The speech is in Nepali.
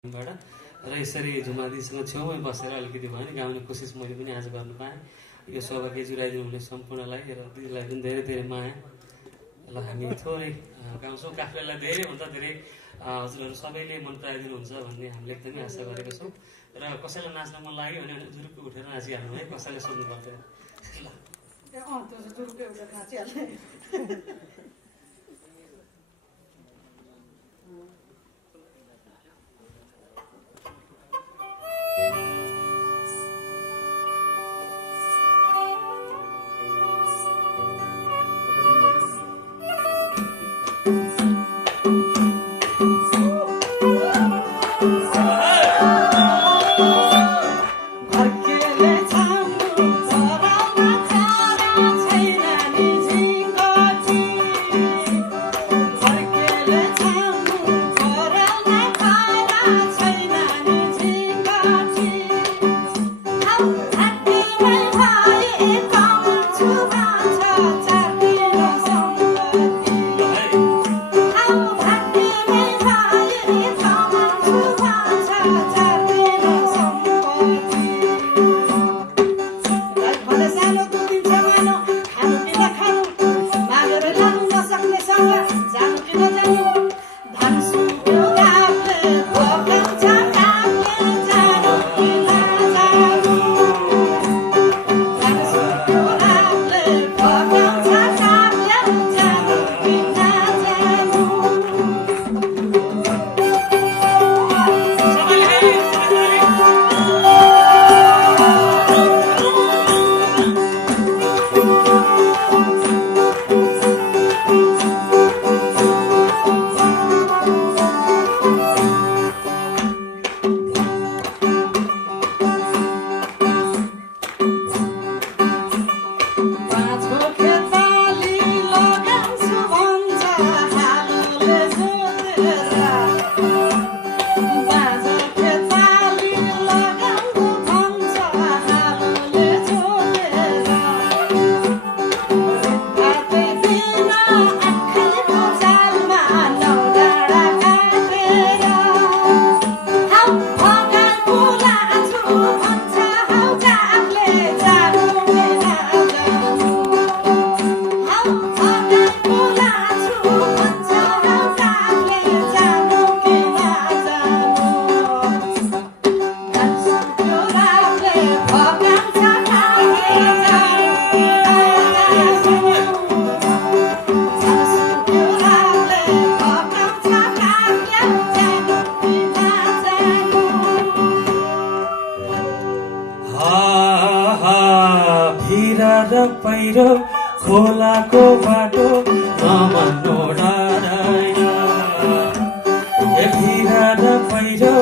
र यसरी झुमादीसँग छेउमै बसेर अलिकति भयो नि गाउने कोसिस मैले पनि आज गर्नु पाएँ। यो सौभाग्य जुराइदिनु हुने सम्पूर्णलाई र दिदीलाई पनि धेरै धेरै माया। ल हामी थोरै गाउँछौँ, काफलेलाई धेरैभन्दा धेरै हजुरहरू सबैले मन पराइदिनुहुन्छ भन्ने हामीले एकदमै आशा गरेका छौँ। र कसैलाई नाच्न मन लाग्यो भने जुरुक्क उठेर नाचिहाल्नु है, कसैले सोध्नु पर्दैन। पहिरो खोलाको बाटो नमान्नु डराइन, भिरा र पहिरो